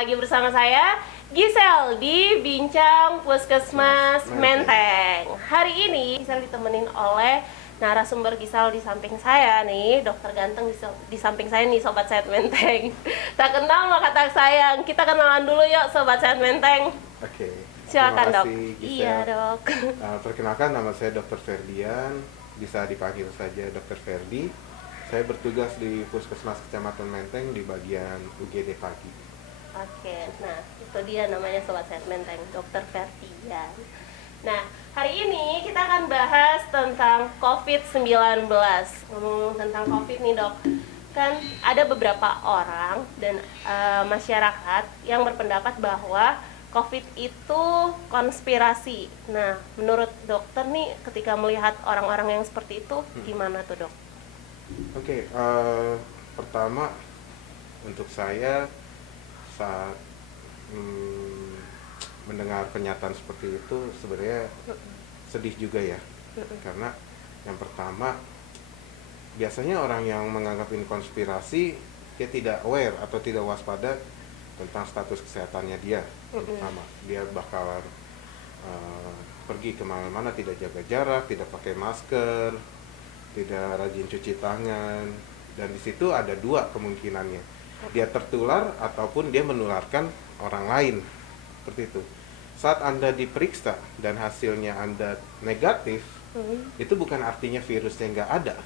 lagi bersama saya Gisel di Bincang Puskesmas Menteng. Hari ini Gisel ditemenin oleh narasumber Gisel di samping saya nih, dokter ganteng di samping saya nih, Sobat Sehat Menteng. Tak kenal maka tak sayang. Kita kenalan dulu yuk, Sobat Sehat Menteng. Oke. Silakan dok. Gisel. Iya dok. Perkenalkan, nama saya Dr. Ferdian, bisa dipanggil saja Dr. Ferdi. Saya bertugas di Puskesmas Kecamatan Menteng di bagian UGD pagi. Oke, nah itu dia namanya Sobat Sehat Menteng, Dr. Ferdian. Nah, hari ini kita akan bahas tentang COVID-19. Ngomong tentang COVID nih dok, kan ada beberapa orang dan masyarakat yang berpendapat bahwa COVID itu konspirasi. Nah, menurut dokter nih, ketika melihat orang-orang yang seperti itu, gimana tuh dok? Oke, pertama untuk saya saat mendengar pernyataan seperti itu sebenarnya sedih juga ya. Karena yang pertama, biasanya orang yang menganggap ini konspirasi, dia tidak aware atau tidak waspada tentang status kesehatannya dia. Pertama, dia bakalan pergi kemana-mana tidak jaga jarak, tidak pakai masker, tidak rajin cuci tangan, dan di situ ada dua kemungkinannya, dia tertular ataupun dia menularkan orang lain, seperti itu. Saat Anda diperiksa dan hasilnya Anda negatif, itu bukan artinya virusnya nggak ada.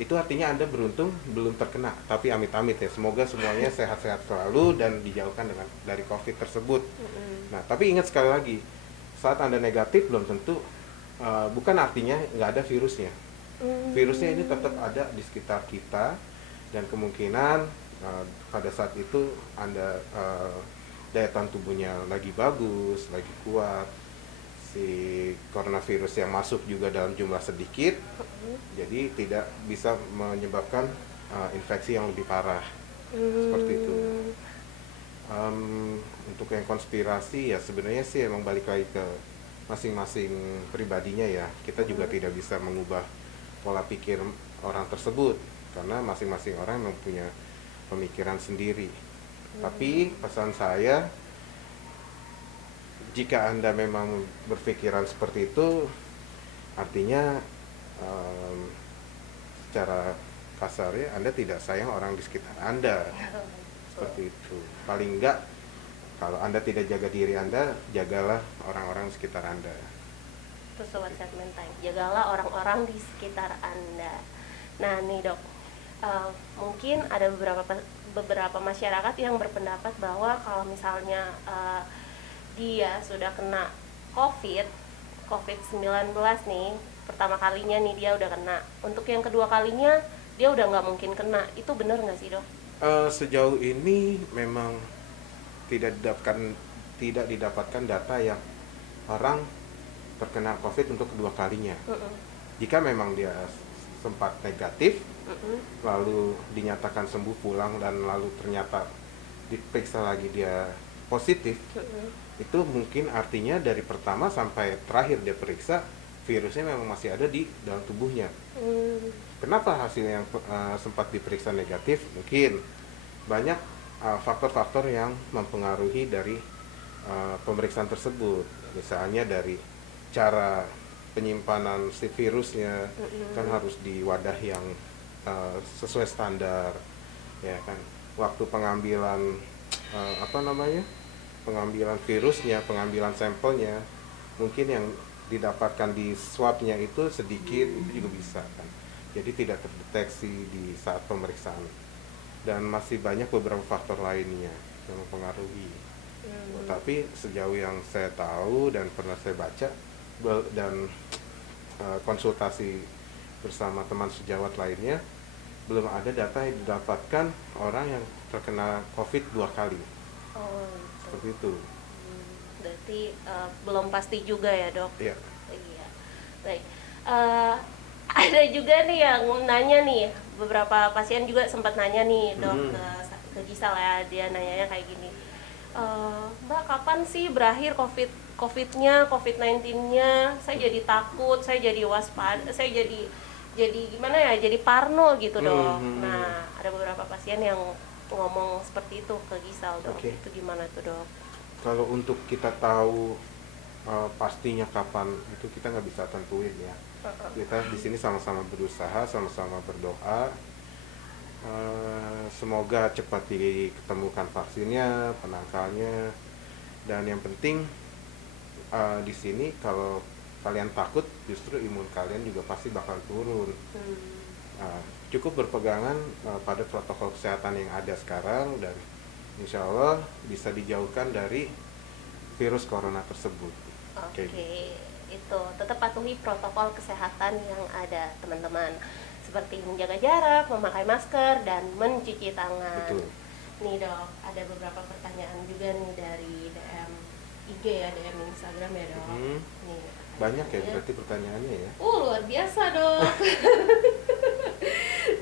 Itu artinya Anda beruntung belum terkena, tapi amit-amit ya, semoga semuanya sehat-sehat selalu dan dijauhkan dari COVID tersebut. Nah, tapi ingat sekali lagi, saat Anda negatif belum tentu bukan artinya nggak ada virusnya. Virusnya ini tetap ada di sekitar kita, dan kemungkinan pada saat itu Anda daya tahan tubuhnya lagi bagus, lagi kuat, si coronavirus yang masuk juga dalam jumlah sedikit, jadi tidak bisa menyebabkan infeksi yang lebih parah, seperti itu. Untuk yang konspirasi ya sebenarnya sih emang balik lagi ke masing-masing pribadinya ya. Kita juga tidak bisa mengubah pola pikir orang tersebut karena masing-masing orang mempunyai pemikiran sendiri. Tapi pesan saya, jika Anda memang berpikiran seperti itu, artinya secara kasarnya Anda tidak sayang orang di sekitar Anda. Seperti itu. Paling enggak, kalau Anda tidak jaga diri Anda, jagalah orang-orang di sekitar Anda. Itu Sobat Sehat Menteng, jagalah orang-orang di sekitar Anda. Nah nih dok, mungkin ada beberapa masyarakat yang berpendapat bahwa kalau misalnya dia sudah kena COVID-19 nih, pertama kalinya nih dia udah kena, untuk yang kedua kalinya dia udah nggak mungkin kena, itu benar nggak sih dok? Sejauh ini memang tidak didapatkan data yang orang terkena COVID untuk kedua kalinya. Jika memang dia sempat negatif, lalu dinyatakan sembuh pulang, dan lalu ternyata diperiksa lagi dia positif, itu mungkin artinya dari pertama sampai terakhir dia periksa, virusnya memang masih ada di dalam tubuhnya. Kenapa hasil yang sempat diperiksa negatif? Mungkin banyak faktor-faktor yang mempengaruhi dari pemeriksaan tersebut. Misalnya dari cara penyimpanan si virusnya, kan harus di wadah yang sesuai standar, ya kan. Waktu pengambilan pengambilan virusnya, pengambilan sampelnya, mungkin yang didapatkan di swabnya itu sedikit, itu juga bisa kan. Jadi tidak terdeteksi di saat pemeriksaan, dan masih banyak beberapa faktor lainnya yang mempengaruhi. Tapi sejauh yang saya tahu dan pernah saya baca dan konsultasi bersama teman sejawat lainnya, belum ada data yang didapatkan orang yang terkena COVID 2 kali. Seperti itu. Berarti belum pasti juga ya dok? Iya. Iya. Baik. Ada juga nih yang nanya nih, beberapa pasien juga sempat nanya nih dok ke Gisel ya, dia nanyanya kayak gini, Mbak kapan sih berakhir COVID-19-nya? Saya jadi takut, saya jadi waspada, saya jadi gimana ya, jadi parno gitu dok. Nah ada beberapa pasien yang ngomong seperti itu ke Gisel, Dok? Oke. Itu gimana tuh, Dok? Kalau untuk kita tahu pastinya kapan itu kita nggak bisa tentuin ya. Kita di sini sama-sama berusaha, sama-sama berdoa. Semoga cepat diketemukan vaksinnya, penangkalnya, dan yang penting di sini kalau kalian takut, justru imun kalian juga pasti bakal turun. Cukup berpegangan pada protokol kesehatan yang ada sekarang, dan insya Allah bisa dijauhkan dari virus corona tersebut. Oke, itu tetap patuhi protokol kesehatan yang ada, teman-teman. Seperti menjaga jarak, memakai masker, dan mencuci tangan. Betul. Nih, Dok, ada beberapa pertanyaan juga nih dari DM IG ya, DM Instagram ya, Dok. Nih, Banyak ya berarti pertanyaannya ya. luar biasa, Dok.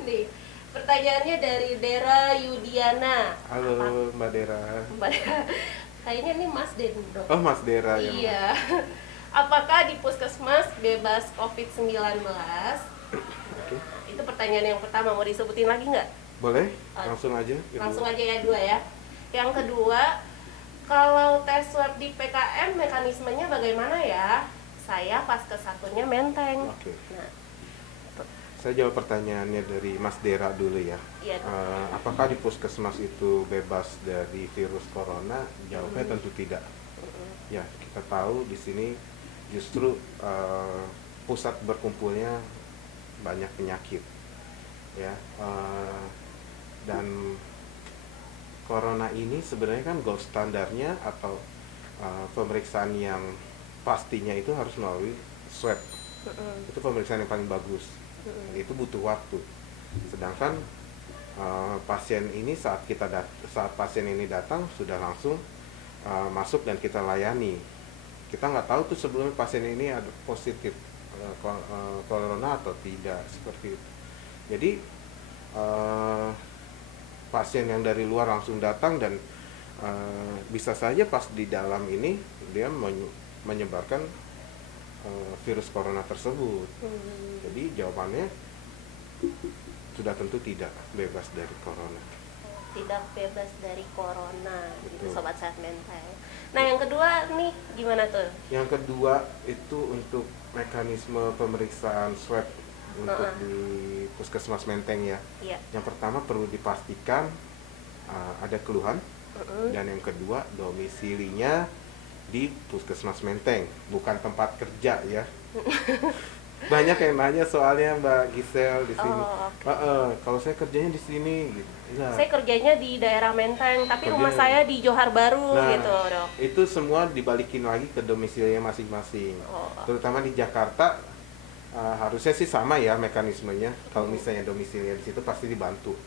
Nih, pertanyaannya dari Dera Yudiana. Halo Mbak Dera. Mbak Dera, kayaknya ini Mas Den, Dok. Oh, Mas Dera yang Iya. Apakah di puskesmas bebas COVID-19? Oke. Itu pertanyaan yang pertama, mau disebutin lagi nggak? Boleh? Langsung aja. Langsung aja ya, dua ya. Yang kedua, kalau tes swab di PKM mekanismenya bagaimana ya? Saya pas ke satunya Menteng. Oke. Nah, Saya jawab pertanyaannya dari Mas Dera dulu ya. iya. Apakah di puskesmas itu bebas dari virus corona? Jawabnya tentu tidak. Ya, kita tahu di sini justru pusat berkumpulnya banyak penyakit, ya. Dan corona ini sebenarnya kan gold standarnya atau pemeriksaan yang pastinya itu harus melalui swab. Itu pemeriksaan yang paling bagus. Itu butuh waktu. Sedangkan pasien ini saat pasien ini datang sudah langsung masuk dan kita layani. Kita nggak tahu tuh sebelumnya pasien ini ada positif corona atau tidak, seperti itu. Jadi pasien yang dari luar langsung datang dan bisa saja pas di dalam ini dia menyebarkan virus corona tersebut. Jadi jawabannya sudah tentu tidak bebas dari corona. Tidak bebas dari corona, gitu, Betul. Sobat Sehat Menteng. Nah, yang kedua nih gimana tuh? Yang kedua itu untuk mekanisme pemeriksaan swab untuk di Puskesmas Menteng ya. Iya. Yang pertama perlu dipastikan ada keluhan, dan yang kedua domisilinya di Puskesmas Menteng, bukan tempat kerja ya. Banyak yang nanya soalnya Mbak Gisel di sini. Kalau saya kerjanya di sini gitu. Nah, Saya kerjanya di daerah Menteng, tapi Kerja- rumah saya di Johar Baru Nah, gitu, Dok. itu semua dibalikin lagi ke domisilinya masing-masing. Terutama di Jakarta harusnya sih sama ya mekanismenya. Kalau misalnya domisilinya di situ pasti dibantu.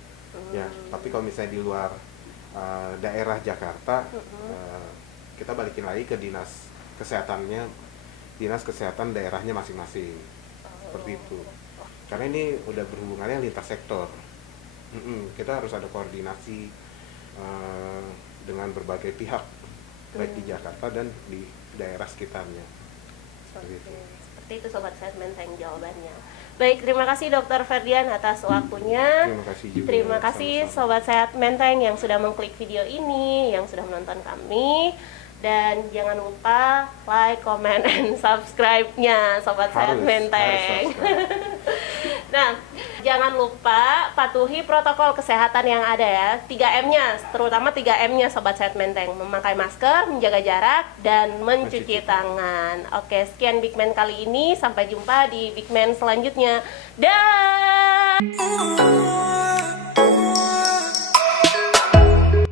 Ya, tapi kalau misalnya di luar daerah Jakarta, kita balikin lagi ke dinas kesehatannya, dinas kesehatan daerahnya masing-masing. Seperti itu. Karena ini udah berhubungannya lintas sektor. Kita harus ada koordinasi dengan berbagai pihak, baik di Jakarta dan di daerah sekitarnya. Seperti itu. Seperti itu, Sobat Sehat Menteng jawabannya. Baik, terima kasih Dokter Ferdian atas waktunya. Terima kasih juga. Terima kasih Sama-sama. Sobat Sehat Menteng yang sudah mengklik video ini, yang sudah menonton kami. Dan jangan lupa like, comment, and subscribe-nya Sobat Sehat Menteng. Nah, jangan lupa patuhi protokol kesehatan yang ada ya, 3M-nya, terutama 3M-nya Sobat Sehat Menteng, memakai masker, menjaga jarak, dan mencuci tangan. Oke, sekian Big Man kali ini, sampai jumpa di Big Man selanjutnya. Dah.